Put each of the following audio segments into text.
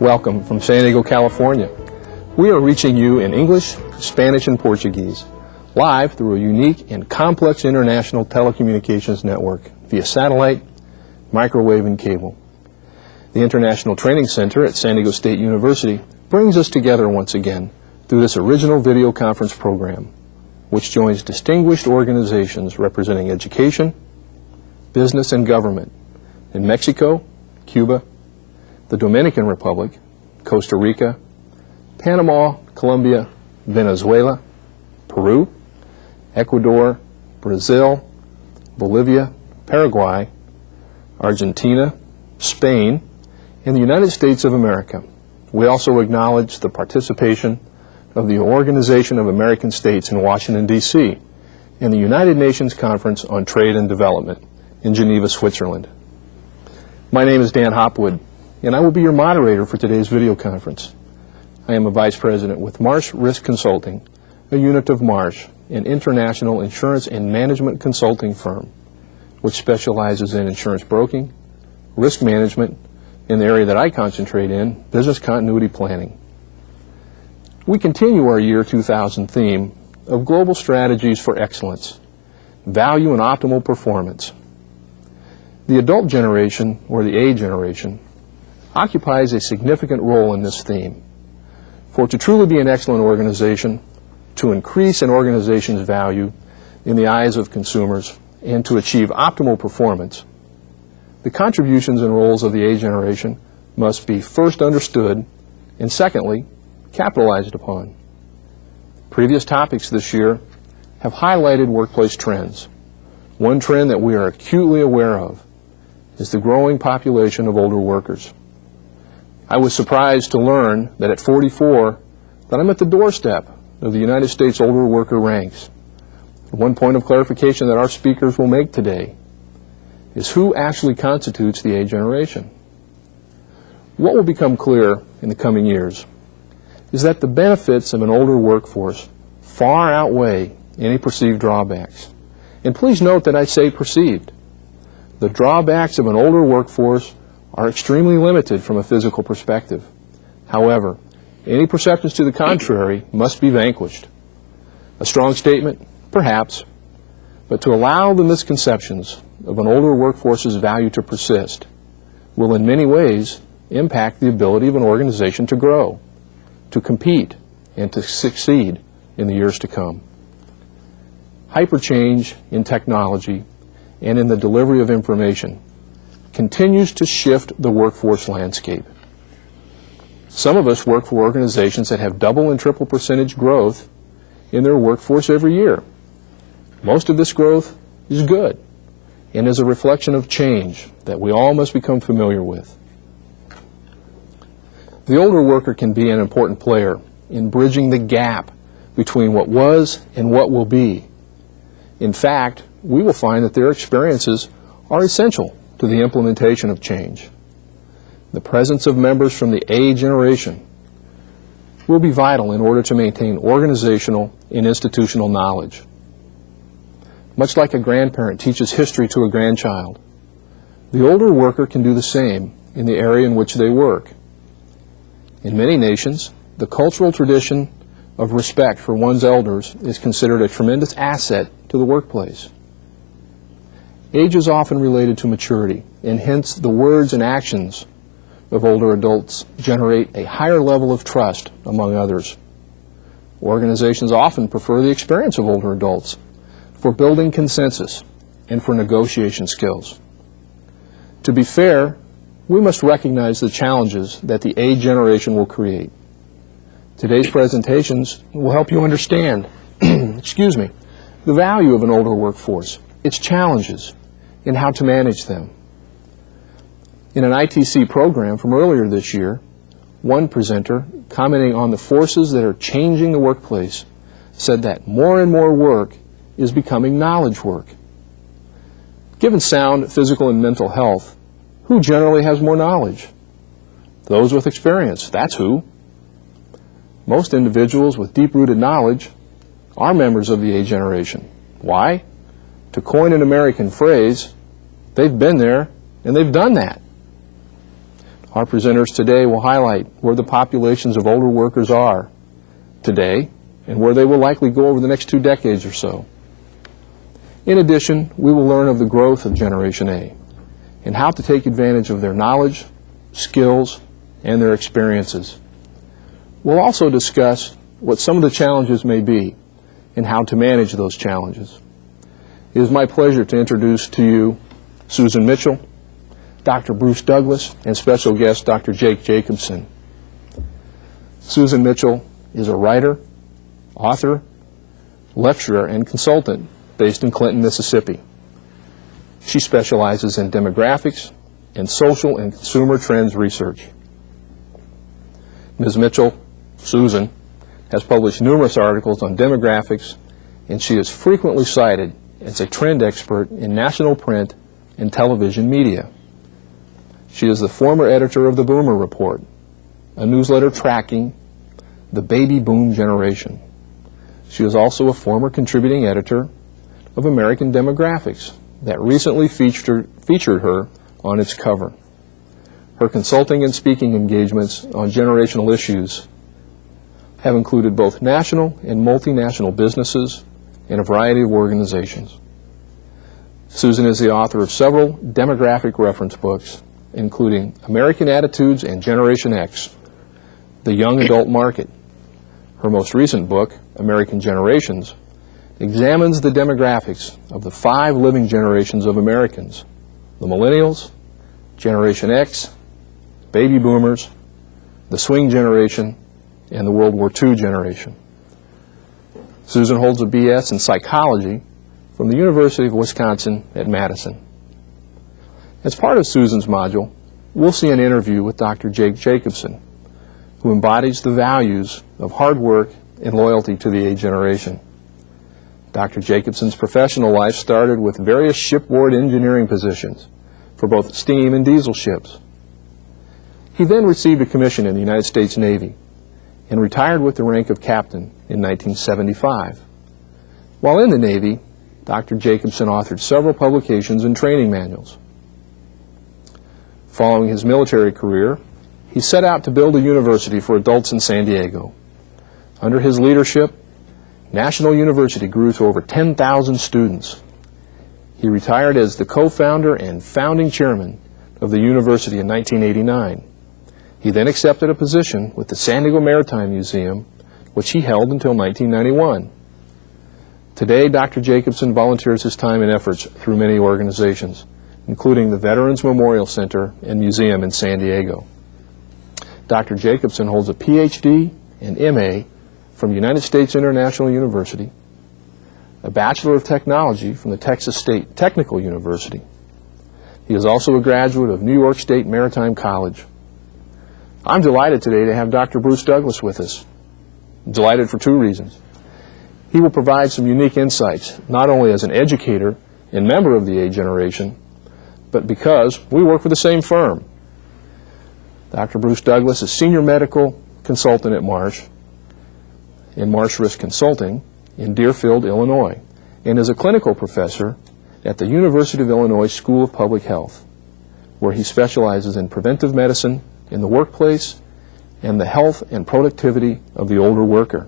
Welcome from San Diego, California. We are reaching you in English, Spanish, and Portuguese, live through a unique and complex international telecommunications network via satellite, microwave, and cable. The International Training Center at San Diego State University brings us together once again through this original video conference program, which joins distinguished organizations representing education, business, and government in Mexico, Cuba, the Dominican Republic, Costa Rica, Panama, Colombia, Venezuela, Peru, Ecuador, Brazil, Bolivia, Paraguay, Argentina, Spain, and the United States of America. We also acknowledge the participation of the Organization of American States in Washington, D.C., and the United Nations Conference on Trade and Development in Geneva, Switzerland. My name is Dan Hopwood, and I will be your moderator for today's video conference. I am a Vice President with Marsh Risk Consulting, a unit of Marsh, an international insurance and management consulting firm, which specializes in insurance broking, risk management, in the area that I concentrate in, business continuity planning. We continue our year 2000 theme of global strategies for excellence, value and optimal performance. The adult generation, or the A generation, occupies a significant role in this theme. For to truly be an excellent organization, to increase an organization's value in the eyes of consumers, and to achieve optimal performance, the contributions and roles of the A generation must be first understood and secondly, capitalized upon. Previous topics this year have highlighted workplace trends. One trend that we are acutely aware of is the growing population of older workers. I was surprised to learn that at 44 that I'm at the doorstep of the United States older worker ranks. One point of clarification that our speakers will make today is who actually constitutes the A generation. What will become clear in the coming years is that the benefits of an older workforce far outweigh any perceived drawbacks. And please note that I say perceived. The drawbacks of an older workforce are extremely limited from a physical perspective. However, any perceptions to the contrary must be vanquished. A strong statement? Perhaps. But to allow the misconceptions of an older workforce's value to persist will in many ways impact the ability of an organization to grow, to compete, and to succeed in the years to come. Hyperchange in technology and in the delivery of information continues to shift the workforce landscape. Some of us work for organizations that have double and triple percentage growth in their workforce every year. Most of this growth is good and is a reflection of change that we all must become familiar with. The older worker can be an important player in bridging the gap between what was and what will be. In fact, we will find that their experiences are essential to the implementation of change. The presence of members from the A generation will be vital in order to maintain organizational and institutional knowledge. Much like a grandparent teaches history to a grandchild, the older worker can do the same in the area in which they work. In many nations, the cultural tradition of respect for one's elders is considered a tremendous asset to the workplace. Age is often related to maturity, and hence the words and actions of older adults generate a higher level of trust among others. Organizations often prefer the experience of older adults for building consensus and for negotiation skills. To be fair, we must recognize the challenges that the A generation will create. Today's presentations will help you understand the value of an older workforce, its challenges, and how to manage them. In an ITC program from earlier this year, one presenter, commenting on the forces that are changing the workplace, said that more and more work is becoming knowledge work. Given sound physical and mental health, who generally has more knowledge? Those with experience, that's who. Most individuals with deep-rooted knowledge are members of the A generation. Why? To coin an American phrase, they've been there and they've done that. Our presenters today will highlight where the populations of older workers are today and where they will likely go over the next 2 decades or so. In addition, we will learn of the growth of Generation A and how to take advantage of their knowledge, skills, and their experiences. We'll also discuss what some of the challenges may be and how to manage those challenges. It is my pleasure to introduce to you Susan Mitchell, Dr. Bruce Douglas, and special guest Dr. Jake Jacobson. Susan Mitchell is a writer, author, lecturer, and consultant based in Clinton, Mississippi. She specializes in demographics and social and consumer trends research. Ms. Mitchell, Susan, has published numerous articles on demographics, and she is frequently cited as a trend expert in national print and television media. She is the former editor of the Boomer Report, a newsletter tracking the baby boom generation. She is also a former contributing editor of American Demographics that recently featured her on its cover. Her consulting and speaking engagements on generational issues have included both national and multinational businesses and a variety of organizations. Susan is the author of several demographic reference books, including American Attitudes and Generation X, The Young Adult Market. Her most recent book, American Generations, examines the demographics of the 5 living generations of Americans: the Millennials, Generation X, Baby Boomers, the Swing Generation, and the World War II generation. Susan holds a BS in psychology from the University of Wisconsin at Madison. As part of Susan's module, we'll see an interview with Dr. Jake Jacobson, who embodies the values of hard work and loyalty to the A generation. Dr. Jacobson's professional life started with various shipboard engineering positions for both steam and diesel ships. He then received a commission in the United States Navy and retired with the rank of captain in 1975. While in the Navy, Dr. Jacobson authored several publications and training manuals. Following his military career, he set out to build a university for adults in San Diego. Under his leadership, National University grew to over 10,000 students. He retired as the co-founder and founding chairman of the university in 1989. He then accepted a position with the San Diego Maritime Museum, which he held until 1991. Today, Dr. Jacobson volunteers his time and efforts through many organizations, including the Veterans Memorial Center and Museum in San Diego. Dr. Jacobson holds a PhD and MA from United States International University, a Bachelor of Technology from the Texas State Technical University. He is also a graduate of New York State Maritime College. I'm delighted today to have Dr. Bruce Douglas with us. I'm delighted for 2 reasons. He will provide some unique insights, not only as an educator and member of the A generation, but because we work for the same firm. Dr. Bruce Douglas is Senior Medical Consultant at Marsh Risk Consulting in Deerfield, Illinois, and is a clinical professor at the University of Illinois School of Public Health, where he specializes in preventive medicine in the workplace and the health and productivity of the older worker.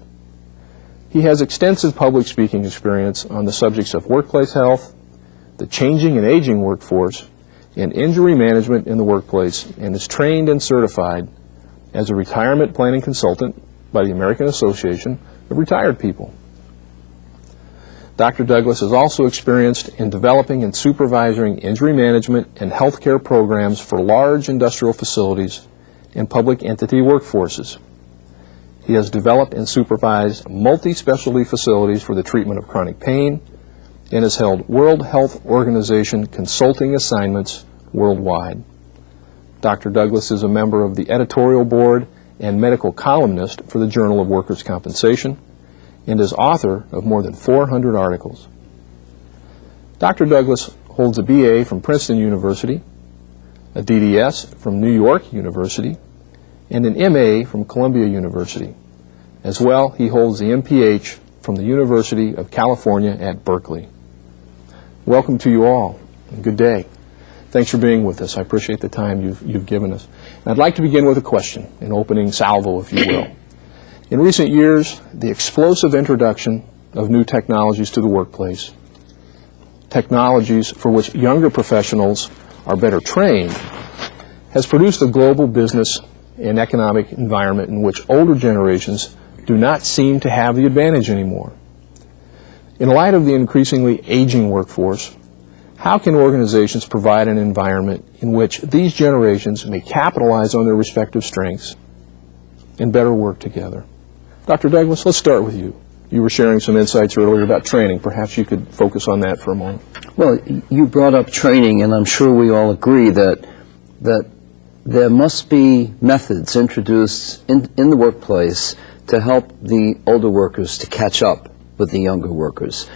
He has extensive public speaking experience on the subjects of workplace health, the changing and aging workforce, and injury management in the workplace, and is trained and certified as a retirement planning consultant by the American Association of Retired People. Dr. Douglas is also experienced in developing and supervising injury management and healthcare programs for large industrial facilities and public entity workforces. He has developed and supervised multi-specialty facilities for the treatment of chronic pain and has held World Health Organization consulting assignments worldwide. Dr. Douglas is a member of the editorial board and medical columnist for the Journal of Workers' Compensation and is author of more than 400 articles. Dr. Douglas holds a BA from Princeton University, a DDS from New York University, and an MA from Columbia University. As well, he holds the MPH from the University of California at Berkeley. Welcome to you all, and good day. Thanks for being with us. I appreciate the time you've given us. And I'd like to begin with a question, an opening salvo, if you will. In recent years, the explosive introduction of new technologies to the workplace, technologies for which younger professionals are better trained, has produced a global business and economic environment in which older generations do not seem to have the advantage anymore. In light of the increasingly aging workforce, how can organizations provide an environment in which these generations may capitalize on their respective strengths and better work together? Dr. Douglas, let's start with you. You were sharing some insights earlier about training. Perhaps you could focus on that for a moment. Well, you brought up training, and I'm sure we all agree that there must be methods introduced in the workplace to help the older workers to catch up with the younger workers.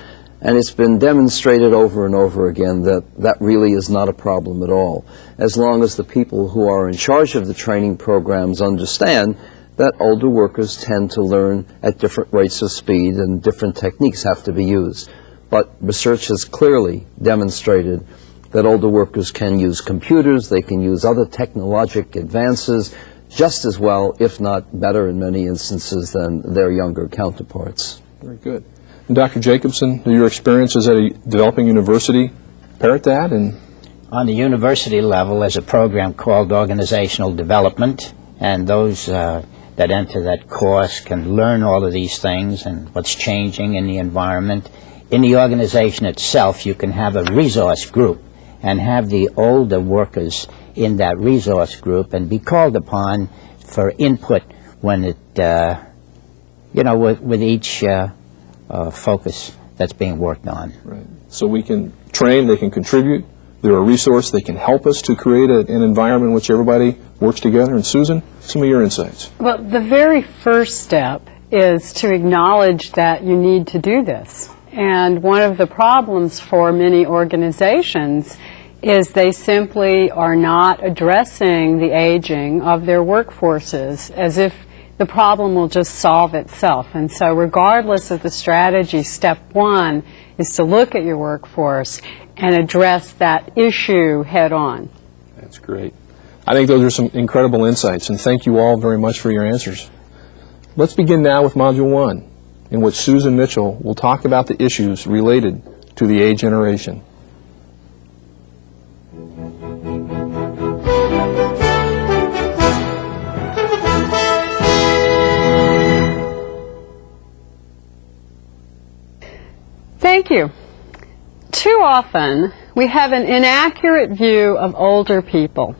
And it's been demonstrated over and over again that that really is not a problem at all, as long as the people who are in charge of the training programs understand that older workers tend to learn at different rates of speed and different techniques have to be used. But research has clearly demonstrated that older workers can use computers, they can use other technological advances just as well, if not better in many instances, than their younger counterparts. Very good. And Dr. Jacobson, do your experiences at a developing university parrot that? And on the university level, there's a program called Organizational Development, and those that enter that course can learn all of these things and what's changing in the environment. In the organization itself, you can have a resource group and have the older workers in that resource group and be called upon for input when it, with each focus that's being worked on. Right. So we can train, they can contribute, they're a resource, they can help us to create an environment in which everybody works together. And Susan, some of your insights. Well, the very first step is to acknowledge that you need to do this. And one of the problems for many organizations is they simply are not addressing the aging of their workforces as if the problem will just solve itself. And so regardless of the strategy, step one is to look at your workforce and address that issue head on. That's great. I think those are some incredible insights, and thank you all very much for your answers. Let's begin now with Module 1, in which Susan Mitchell will talk about the issues related to the age generation. Thank you. Too often, we have an inaccurate view of older people.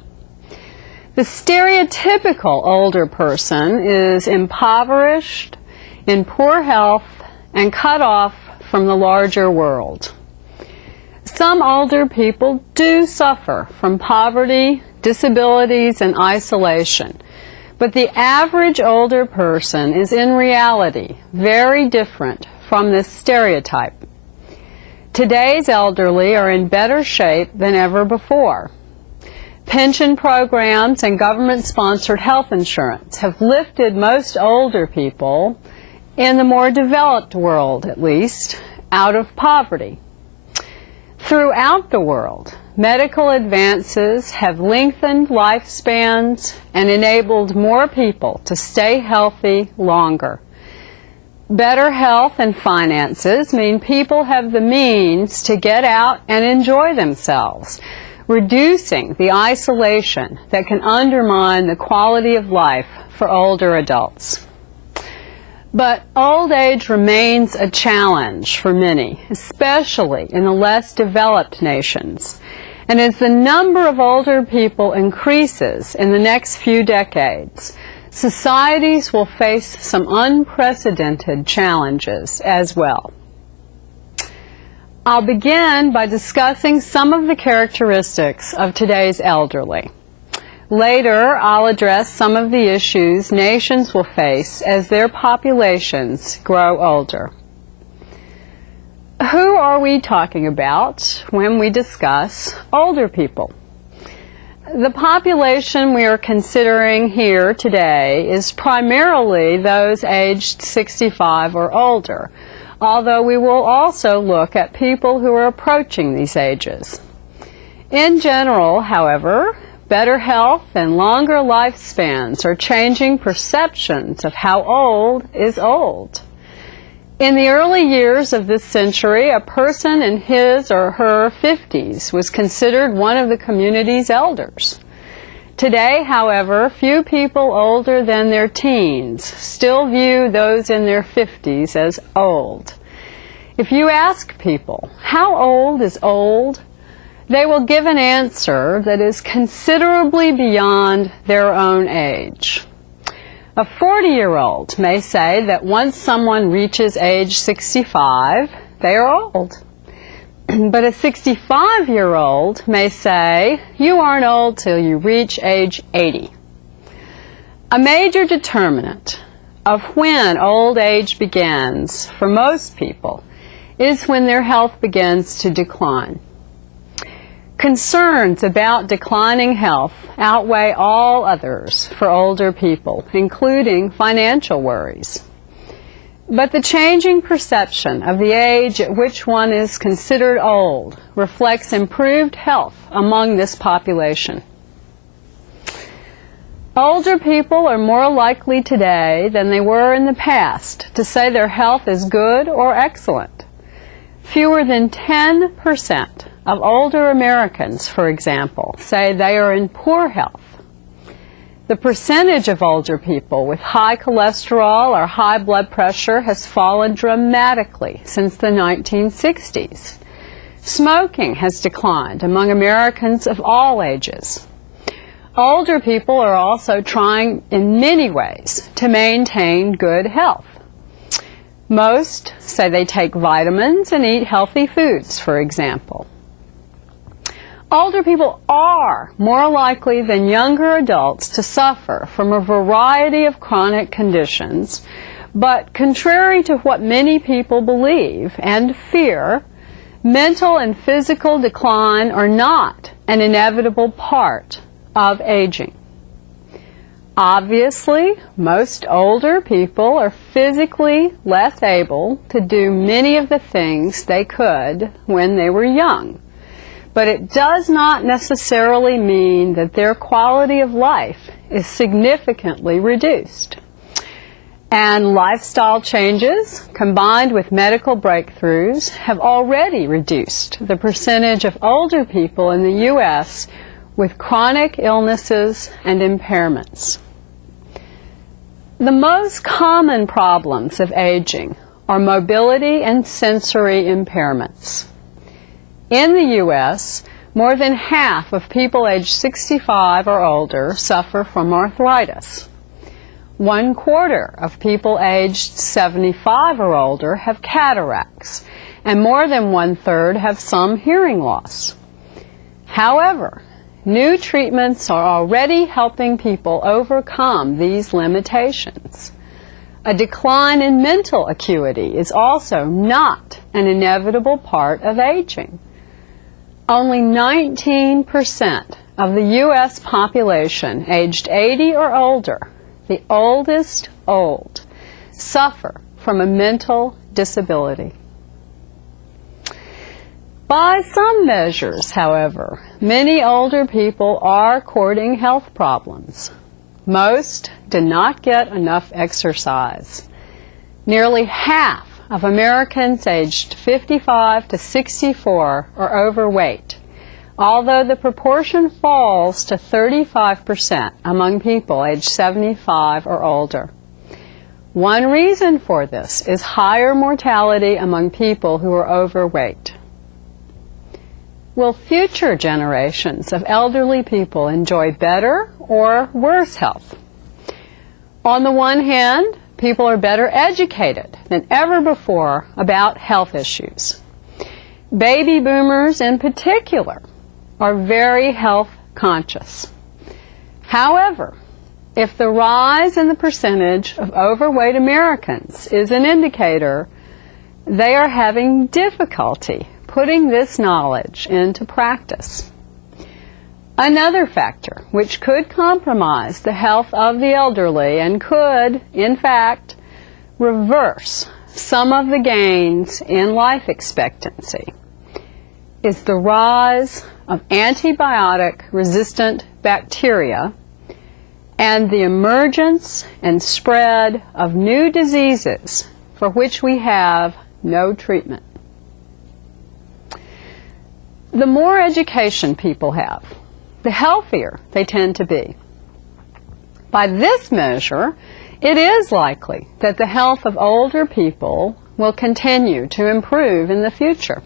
The stereotypical older person is impoverished, in poor health, and cut off from the larger world. Some older people do suffer from poverty, disabilities, and isolation. But the average older person is in reality very different from this stereotype. Today's elderly are in better shape than ever before. Pension programs and government-sponsored health insurance have lifted most older people, in the more developed world at least, out of poverty. Throughout the world, medical advances have lengthened lifespans and enabled more people to stay healthy longer. Better health and finances mean people have the means to get out and enjoy themselves, reducing the isolation that can undermine the quality of life for older adults. But old age remains a challenge for many, especially in the less developed nations. And as the number of older people increases in the next few decades, societies will face some unprecedented challenges as well. I'll begin by discussing some of the characteristics of today's elderly. Later, I'll address some of the issues nations will face as their populations grow older. Who are we talking about when we discuss older people? The population we are considering here today is primarily those aged 65 or older, although we will also look at people who are approaching these ages. In general, however, better health and longer lifespans are changing perceptions of how old is old. In the early years of this century, a person in his or her 50s was considered one of the community's elders. Today, however, few people older than their teens still view those in their 50s as old. If you ask people, how old is old? They will give an answer that is considerably beyond their own age. A 40-year-old may say that once someone reaches age 65, they are old. But a 65-year-old may say, you aren't old till you reach age 80. A major determinant of when old age begins for most people is when their health begins to decline. Concerns about declining health outweigh all others for older people, including financial worries. But the changing perception of the age at which one is considered old reflects improved health among this population. Older people are more likely today than they were in the past to say their health is good or excellent. Fewer than 10% of older Americans, for example, say they are in poor health. The percentage of older people with high cholesterol or high blood pressure has fallen dramatically since the 1960s. Smoking has declined among Americans of all ages. Older people are also trying in many ways to maintain good health. Most say they take vitamins and eat healthy foods, for example. Older people are more likely than younger adults to suffer from a variety of chronic conditions, but contrary to what many people believe and fear, mental and physical decline are not an inevitable part of aging. Obviously, most older people are physically less able to do many of the things they could when they were young. But it does not necessarily mean that their quality of life is significantly reduced. And lifestyle changes, combined with medical breakthroughs, have already reduced the percentage of older people in the U.S. with chronic illnesses and impairments. The most common problems of aging are mobility and sensory impairments. In the U.S., more than half of people aged 65 or older suffer from arthritis. 1/4 of people aged 75 or older have cataracts, and more than 1/3 have some hearing loss. However, new treatments are already helping people overcome these limitations. A decline in mental acuity is also not an inevitable part of aging. Only 19% of the U.S. population aged 80 or older, the oldest old, suffer from a mental disability. By some measures, however, many older people are courting health problems. Most do not get enough exercise. Nearly half of Americans aged 55 to 64 are overweight, although the proportion falls to 35% among people aged 75 or older. One reason for this is higher mortality among people who are overweight. Will future generations of elderly people enjoy better or worse health? On the one hand, people are better educated than ever before about health issues. Baby boomers in particular are very health conscious. However, if the rise in the percentage of overweight Americans is an indicator, they are having difficulty putting this knowledge into practice. Another factor which could compromise the health of the elderly and could, in fact, reverse some of the gains in life expectancy is the rise of antibiotic-resistant bacteria and the emergence and spread of new diseases for which we have no treatment. The more education people have, the healthier they tend to be. By this measure, it is likely that the health of older people will continue to improve in the future.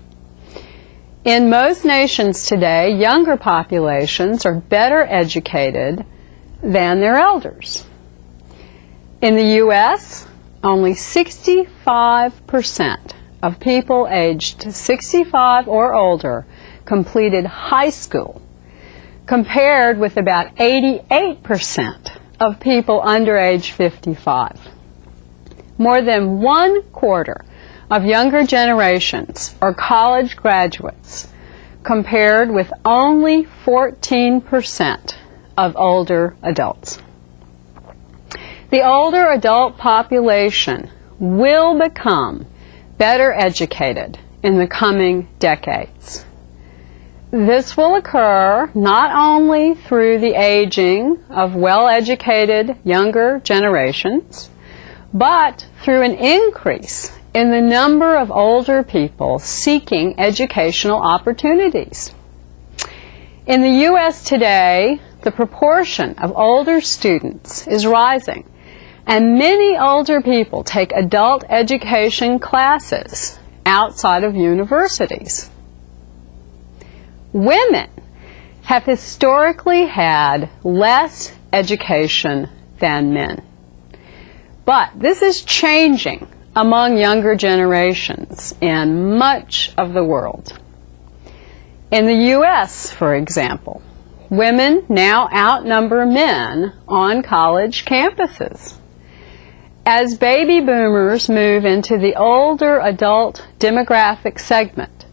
In most nations today, younger populations are better educated than their elders. In the U.S., only 65% of people aged 65 or older completed high school, compared with about 88% of people under age 55. More than 1/4 of younger generations are college graduates, compared with only 14% of older adults. The older adult population will become better educated in the coming decades. This will occur not only through the aging of well-educated younger generations, but through an increase in the number of older people seeking educational opportunities. In the U.S. today, the proportion of older students is rising, and many older people take adult education classes outside of universities. Women have historically had less education than men. But this is changing among younger generations in much of the world. In the U.S., for example, women now outnumber men on college campuses. As baby boomers move into the older adult demographic segment,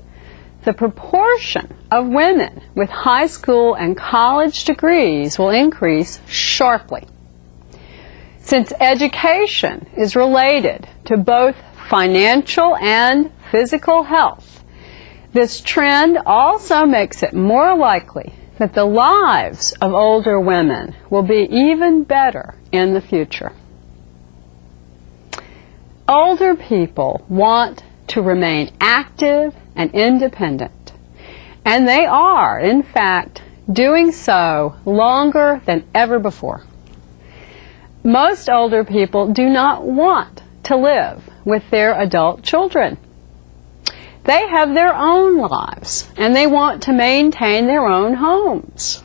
the proportion of women with high school and college degrees will increase sharply. Since education is related to both financial and physical health, this trend also makes it more likely that the lives of older women will be even better in the future. Older people want to remain active and independent, and they are, in fact, doing so longer than ever before. Most older people do not want to live with their adult children. They have their own lives, and they want to maintain their own homes.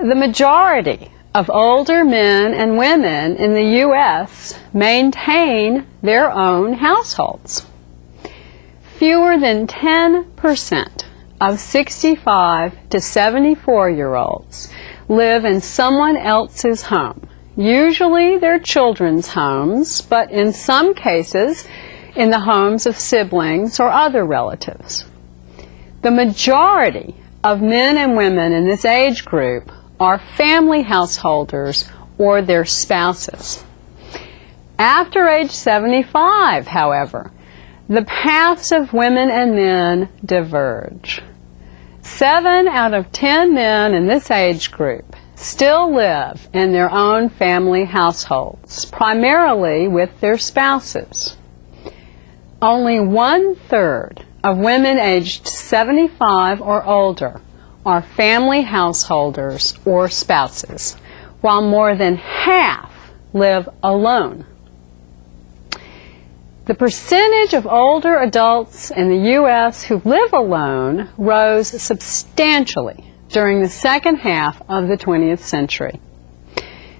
The majority of older men and women in the U.S. maintain their own households. Fewer than 10% of 65 to 74-year-olds live in someone else's home, usually their children's homes, but in some cases in the homes of siblings or other relatives. The majority of men and women in this age group are family householders or their spouses. After age 75, however, the paths of women and men diverge. 7 out of 10 men in this age group still live in their own family households, primarily with their spouses. Only 1/3 of women aged 75 or older are family householders or spouses, while more than half live alone. The percentage of older adults in the U.S. who live alone rose substantially during the second half of the 20th century.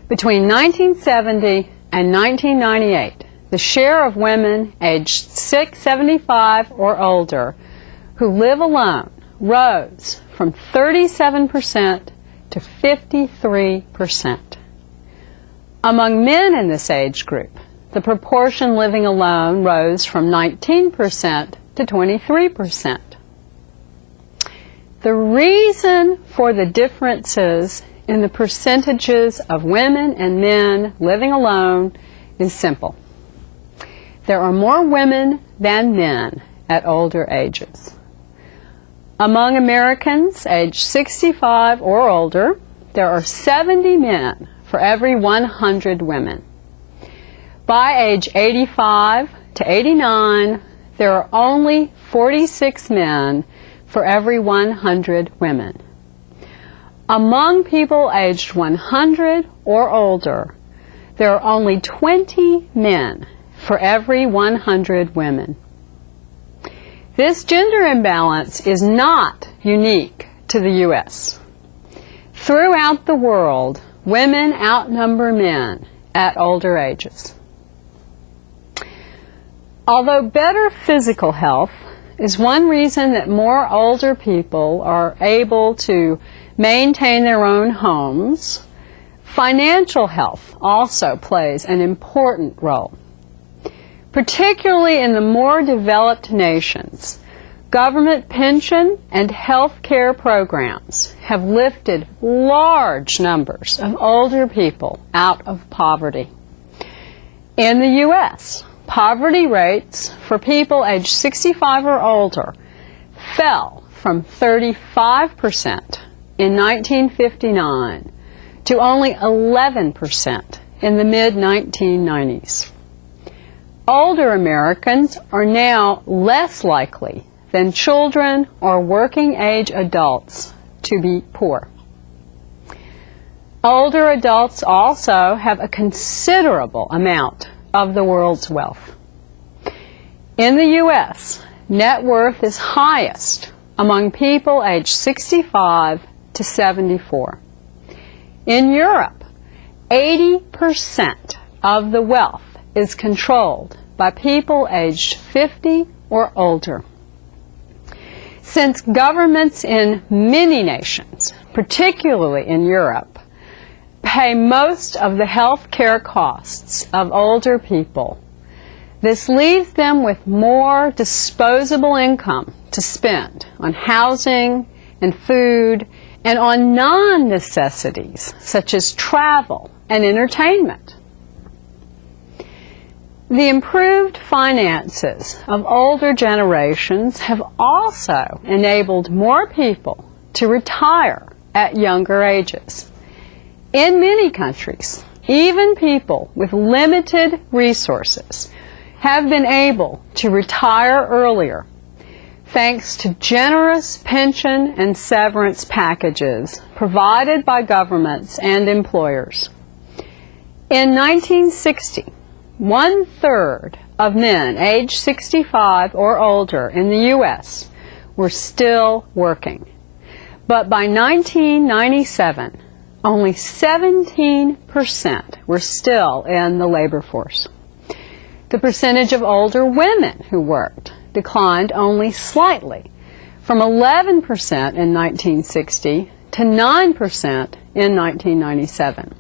Between 1970 and 1998, the share of women aged 75 or older who live alone rose from 37% to 53%. Among men in this age group, the proportion living alone rose from 19% to 23%. The reason for the differences in the percentages of women and men living alone is simple. There are more women than men at older ages. Among Americans aged 65 or older, there are 70 men for every 100 women. By age 85 to 89, there are only 46 men for every 100 women. Among people aged 100 or older, there are only 20 men for every 100 women. This gender imbalance is not unique to the U.S. Throughout the world, women outnumber men at older ages. Although better physical health is one reason that more older people are able to maintain their own homes, financial health also plays an important role. Particularly in the more developed nations, government pension and health care programs have lifted large numbers of older people out of poverty. In the U.S., poverty rates for people aged 65 or older fell from 35% in 1959 to only 11% in the mid-1990s. Older Americans are now less likely than children or working-age adults to be poor. Older adults also have a considerable amount of the world's wealth. In the U.S., net worth is highest among people aged 65 to 74. In Europe, 80% of the wealth is controlled by people aged 50 or older. Since governments in many nations, particularly in Europe, pay most of the health care costs of older people, this leaves them with more disposable income to spend on housing and food and on non-necessities such as travel and entertainment. The improved finances of older generations have also enabled more people to retire at younger ages. In many countries, even people with limited resources have been able to retire earlier thanks to generous pension and severance packages provided by governments and employers. In 1960, 1/3 of men aged 65 or older in the U.S. were still working. But by 1997, only 17% were still in the labor force. The percentage of older women who worked declined only slightly, from 11% in 1960 to 9% in 1997.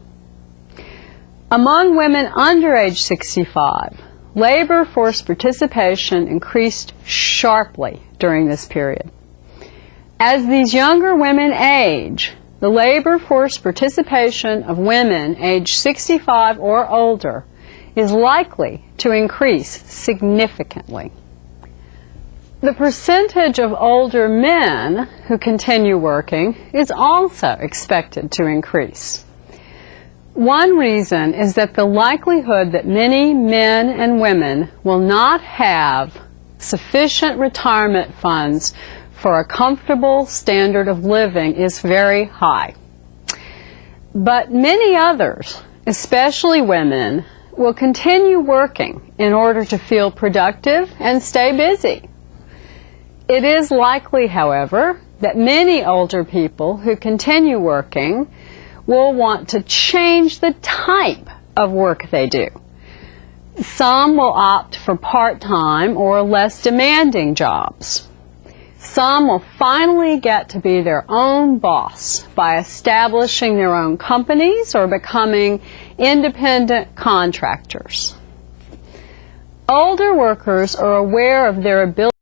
Among women under age 65, labor force participation increased sharply during this period. As these younger women age, the labor force participation of women aged 65 or older is likely to increase significantly. The percentage of older men who continue working is also expected to increase. One reason is that the likelihood that many men and women will not have sufficient retirement funds for a comfortable standard of living is very high. But many others, especially women, will continue working in order to feel productive and stay busy. It is likely, however, that many older people who continue working will want to change the type of work they do. Some will opt for part-time or less demanding jobs. Some will finally get to be their own boss by establishing their own companies or becoming independent contractors. Older workers are aware of their ability